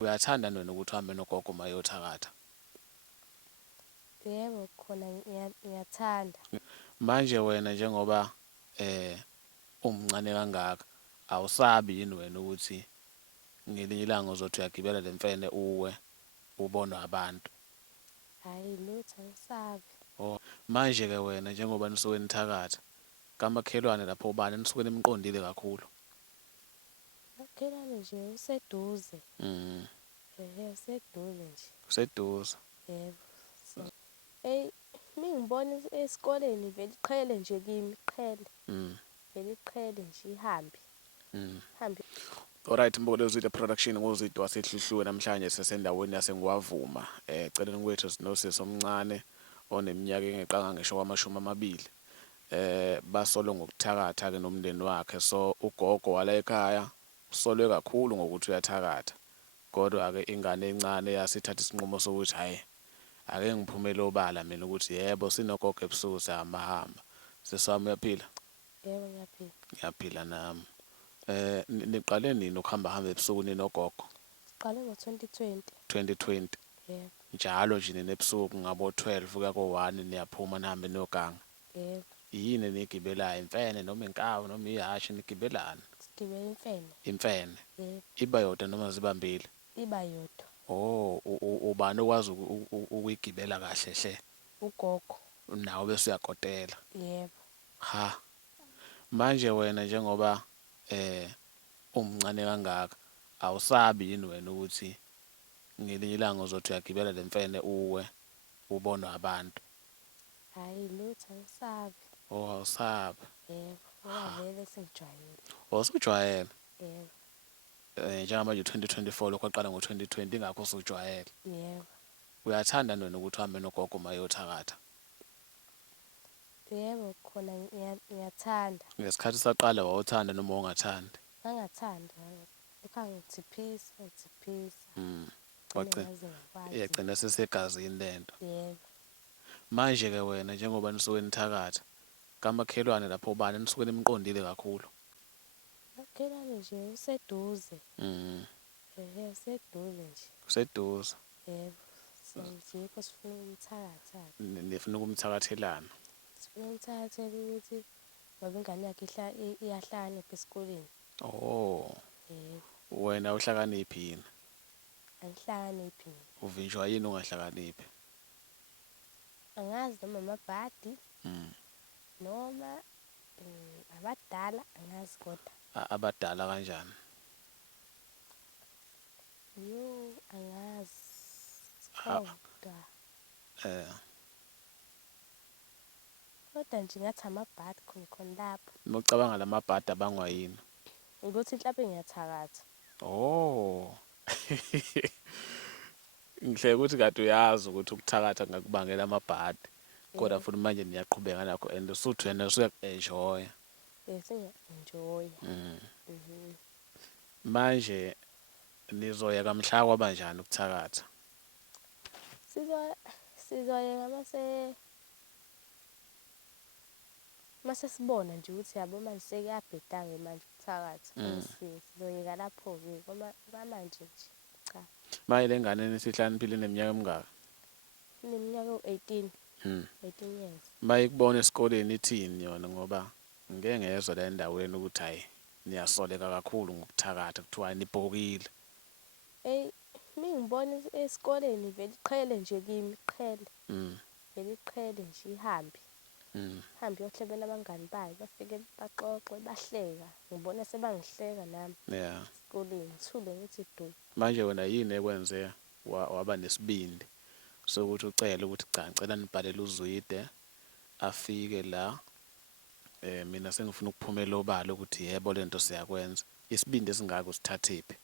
Uyathanda wena ukuthi uhambe nogogo uma uyothakatha? Yebo, khona ngiyathanda. Manje wena njengoba umncane kangaka awusabi yini wena ukuthi ngelinye ilanga uzothi uyagibela le mfene uwe ubonwe abantu? Hhayi lutho angisabi. Oh, manje-ke wena njengoba nisuke nithakatha kamakhelwane lapho ubani enisuke nimqondile kakhulu? Makhelwane nje useduze. Mm, Useduze nje. useduze. Yebo. So, mingibona esikoleni vele iqhele nje kimi, iqhele. Mm, Vele iqhele nje ihambe. mm. Ihambe. Alright, Mbokodo Zwide Production ngozidwa wasehluhluwe namhlanje sesendaweni yaseNgwavuma eceleni kwethu sinosisi omncane oneminyaka engeqanga ngisho kwama-20 basolwe ngokuthakatha-ke nomndeni wakhe. So ugogo wala ekhaya usolwe kakhulu ngokuthi uyathakatha, kodwa-ke ingane encane yasithatha isinqumo sokuthi hhayi ake ngiphumele obala mina ukuthi yebo sinogogo ebusuku siyahambahamba. Sisi wami uyaphila? Yebo, ngiyaphila. Ngiyaphila nami. Niqale nini ukuhamba ebusuku ninogogo? Siqale ngo-2020. 2020. Yebo. Njalo nje nina ebusuku ngabo-12 kuya ko-1 niyaphuma nihambe niyoganga. Yebo. Yini eniyigibelayo, imfene noma inkawu noma ihhashi, nigibelani? Sigibela imfene. Imfene Yebo. iba yodwa noma ziba mbili? Iba yodwa. Oh, ubani okwazi ukuyigibela kahle hle? Ugogo. Nawe bese uyakotela. Yebo. Ha, manje wena njengoba umncane kangaka awusabi yini wena ukuthi ngelinye ilanga uzothi uyagibela le mfene uwe ubonwe abantu? Hhayi lutho angisabi. Oh, awusabi. Yebo, ngoba vele sengijwayele. Usujwayele? Yebo. Njengamanje 2024 lokho kwaqala ngo-2020 ingakho usujwayele. Yebo. Uyathanda wena ukuthi uhambe nogogo uma uyothakatha? Yebo, khona ngiyathanda. Ngesikhathi saqala wawuthanda noma ungathandi? Ngangathanda. Lokhu angithiphisa. Yagcina sesegazini lento. Yebo. Manje-ke wena njengoba nisuke nithakatha kamakhelwane lapho ubani enisuke nimqondile kakhulu? Makhelwane nje useduze. Mm, Useduze nje. useduze. Yebo. So yikho sifuna ukumthakatha. Nifuna ukumthakathelana? Sifuna ukumthakathela ukuthi ngoba ingane yakhe iyahlakanipha esikoleni. Oh, Yebo. wena uhlakaniphi yini? Angihlakaniphi mina. Uvinjwa yini ungahlakaniphi? Angazi noma amabhadi Mm. noma abadala angazi kodwa. Abadala kanjani? Angazi. Kodwa. Kodwa nje ngathi amabhadi khona lapho. Mawucabanga lamabhadi abangwa yini? Ukuthi mhlawumbe ngiyathakatha. Oh. Ngihleke ukuthi kade uyazi ukuthi ukuthakatha ngakubangela amabhadi, kodwa futhi manje niyaqhubeka nakho and usuthi wena usuyaku-enjoya. Sengiya-enjoya. Manje nizoyeka mhla kwaba njani ukuthakatha? Sizoyeka mase sibona nje ukuthi yabo manje sekuyabheda-ke manje ukuthakatha. Sizoyeka lapho-ke kwamanje nje cha. Manje le ngane nesihlaniphile neminyaka emingaka? Ineminyaka ewu-18. 18 years. Mayikubona esikoleni ithini yona, ngoba ngeke ngezwe la endaweni ukuthi hhayi niyasoleka kakhulu ngokuthakatha kuthiwa nibhokile. Mingibona esikoleni vele iqhele nje kimi, iqhele. Vele iqhele nje ihambe. Ihambe iyohlebela abangani bayo bafike baxoxe bahleka. Ngibona sebangihleka nami. Yeah. Esikoleni ngithule ngithi du. Manje wena yini ekwenze waba nesibindi sokuthi ucele ukuthi cha ngicela nibhalele uZwide afike la, mina sengifuna ukuphumela obala ukuthi yebo lento siyakwenza? Isibindi esingaka usithathephi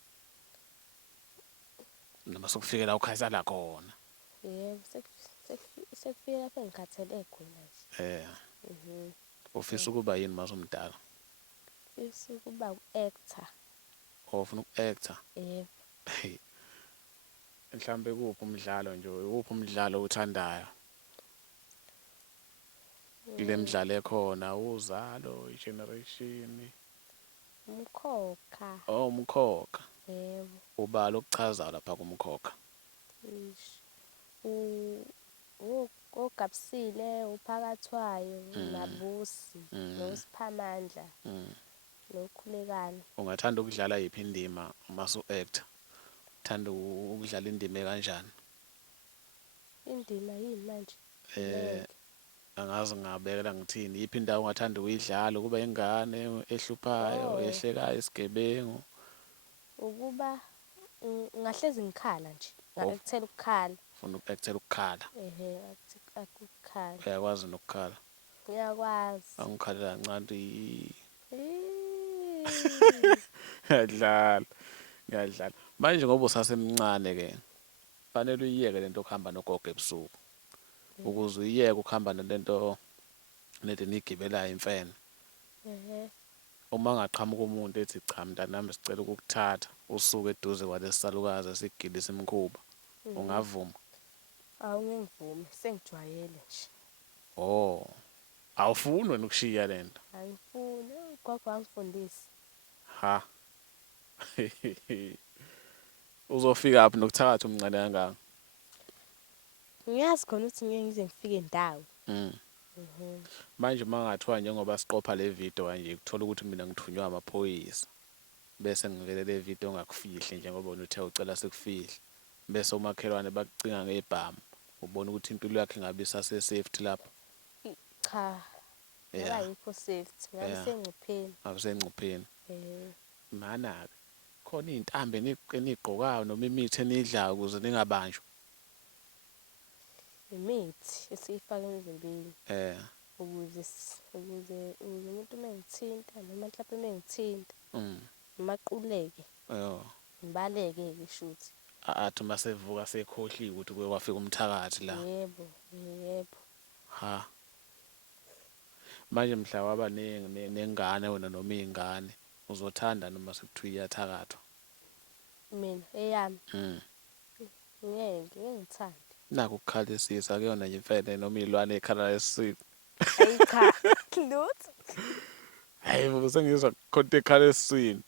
noma sokufike la ukhayisala khona? Yebo, sekufike lapho engikhathele khona nje. Ufisa ukuba yini masumdala? Ufisa ukuba u-actor. Ufuna uku-actor? Yebo. Mhlambe kuphi umdlalo nje, ukuphi umdlalo uthandayo? Kule midlalo ekhona, Uzalo, iGeneration. Umkhokha. Oh, Umkhokha. yebo. ubala okuchazayo lapha kumkhokha. Ish. Ogabisile, uphakathwayo, uMabusi, noSiphamandla, noKhulekana. Ungathanda ukudlala yiphi indima uma su-actor? Uthanda ukudlala indima ekanjani? Indima yini manje? Eh Ngeke. angazi ngingabekela ngithini, yiphi indawo ongathanda ukuyidlala? Ukuba ingane ehluphayo, Oh, ehlekayo, isigebengu? ukuba ngahlezi ngikhala nje. Of Ekuthela ukukhala. ufuna uku-actela ukukhala? Ehe, ukukhala. Uyakwazi nokukhala? Ngiyakwazi. Angikhalela kancane Eee. ngiyadlala, ngiyadlala. Manje ngoba usasemncane-ke kufanele uyiyeke lento yokuhamba nogogo ebusuku. Ukuze uyiyeke ukuhamba nalento niyigibelayo imfene. Ehe. Uma ngaqhamuka umuntu ethi cha mntanami sicela ukukuthatha usuke eduze kwalesi salukazi esigilisa imikhuba, ungavuma? Awu ngeke ngivume, sengijwayele nje. Oh, awufuni wena ukushiya lento? Angifuni, ugogo wangifundisa. Ha. Uzofikaphi nokuthakatha umncane kangaka? Ngiyazi khona ukuthi ngeke ngize ngifike ndawo. Manje uma ngathiwa njengoba siqopha le video kanje kuthola ukuthi mina ngithunywa amaphoyisa bese ngivele le video ngakufihli njengoba wena uthe ucela sikufihle, bese umakhelwane bakucinga ngebhamu, ubona ukuthi impilo yakhe ingabe isase-safety lapho. Cha, ngoba Yeah, ayikho safety, ngabe yeah, sengcupheni. abusengcupheni. Eh, Mana-ke khona iy'ntambi eniy'gqokayo noma imithi eniyidlayo ukuze ningabanjwa? imithi esiyifaka emzimbeni Eh, ukuze umuntu uma engithinta noma mhlawumbe uma engithinta mm, noma aquleke oh. ngibaleke-ke shuthi. Athi uma sevuka sekhohliwe ukuthi kuye kwafika umthakathi la. Yebo, yebo. Ha. Manje mhla waba nengane wena noma iy'ngane uzothanda noma sekuthiwa iyathakathwa? Mina eyami Mm. ngeke ngithande. Nakho ukukhalesisa akuyona nje imfene noma iy'lwane ey'khala esiswini. Ayi cha, lutho. Hhayi bo sengizwa khona ekhala esiswini.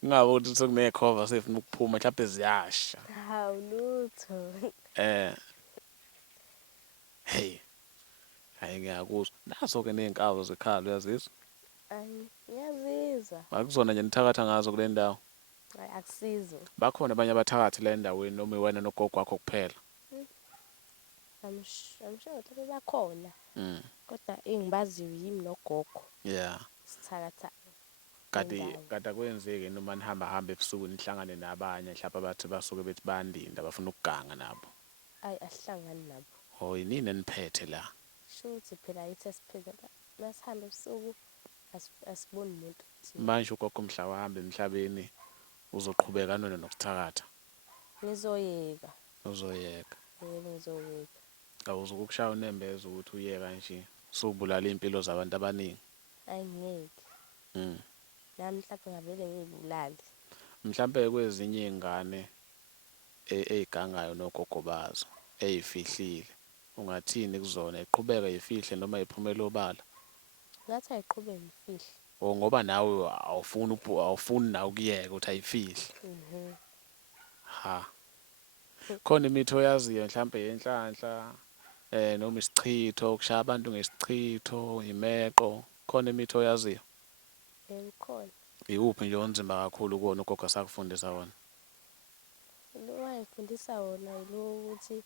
Kungabe ukuthi sekuney'khova sey'funa ukuphuma mhlawumbe ziyasha. Hawu lutho. Hey, hhayi ngiyakuzwa. Nazo-ke ney'nkawu zekhala uyazizwa? Ayi, ngiyazizwa. Akuzona nje nithakatha ngazo kule ndawo. Ayi, akusizo. Bakhona abanye abathakathi la endaweni noma iwena nogogo wakho kuphela? I'm sure mhlawumbe bakhona. Mm. Kodwa engibaziyo yimi nogogo. Yeah. Sithakatha Kade nendawo. akwenzeki noma nihamba ebusuku nihlangane nabanye mhlawumbe abathi basuke bethi bayandinda bafuna ukuganga nabo? Ayi, asihlangani nabo. Oh, yini eniphethe la? Shuthi phela yithi esiphila masihamba ebusuku asiboni muntu thina. Manje ugogo mhla wahamba emhlabeni uzoqhubeka nona nokuthakatha? Ngizoyeka. Uzoyeka? Yebo, ngizoyeka. Awuzuke ukushaya unembeza ukuthi uyeka nje subulala iy'mpilo zabantu abaningi? Ayi ngeke. Mm. Nami mhlawumbe ngavele ngiy'bulale. Mhlampe kwezinye iy'ngane ey'gangayo nogogo bazo ey'fihlile ungathini kuzona, iqhubeka yifihle noma iphumela obala? Ngathi ayiqhubeke ngifihle. Or ngoba nawe awufuni nawe ukuyeka ukuthi ayifihle? Ha. Khona imithi oyaziyo mhlampe yenhlanhla noma isichitho, ukushaya abantu ngesichitho, imeqo, khona imithi oyaziyo? Ukhona. Iwuphi nje onzima kakhulu kuwona ugogo asakufundisa wona? Lo wayengifundisa wona yilo ukuthi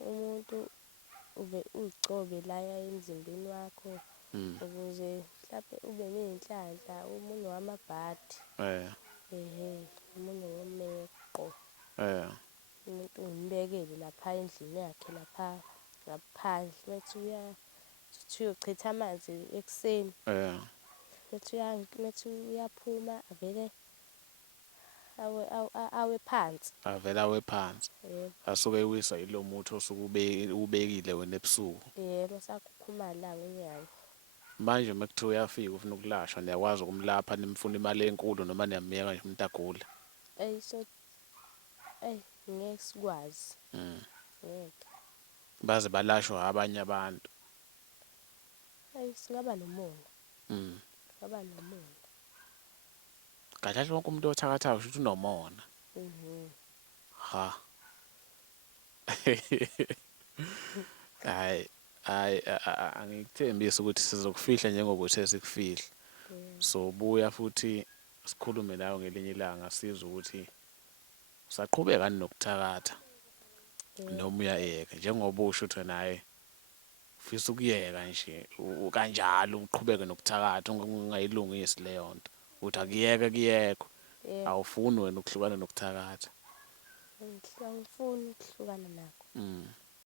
umuntu uzigcobe laya emzimbeni wakho ukuze mhlawumbe ube ney'nhlanhla, omunye wamabhadi. Omunye womeqo. Umuntu ngimbekele lapha endlini yakhe lapha ngaphandle methi uyochitha amanzi ekuseni. Methi uyaphuma avele awe phansi. Avela awe phansi. Yebo. Asuke ewiswa yilo muthi osuke ubekile wena ebusuku. Yebo, sakhukhumala unyawo. Manje uma kuthiwa uyafika ufuna ukulashwa niyakwazi ukumlapha nimfuna imali enkulu noma niyamyeka nje umuntu agule? Ngeke sikwazi. Ngeke. Baze balashwa abanye abantu. Singaba nomona. Mm. Singaba nomona. kahle kahle wonke umuntu othakathayo kusho ukuthi unomona. Ha. Hayi angikuthembisi ukuthi sizokufihla njengoba uthe sikufihla. So buya futhi sikhulume nawe ngelinye ilanga sizwe ukuthi usaqhubeka yini nokuthakatha noma uyayeka njengoba usho ukuthi naye ufisa ukuyeka nje kanjalo uqhubeke nokuthakatha ungayilungisi leyo nto uthi akuyeke kuyekho awufuni wena ukuhlukana nokuthakatha. Angifuni ukuhlukana nakho.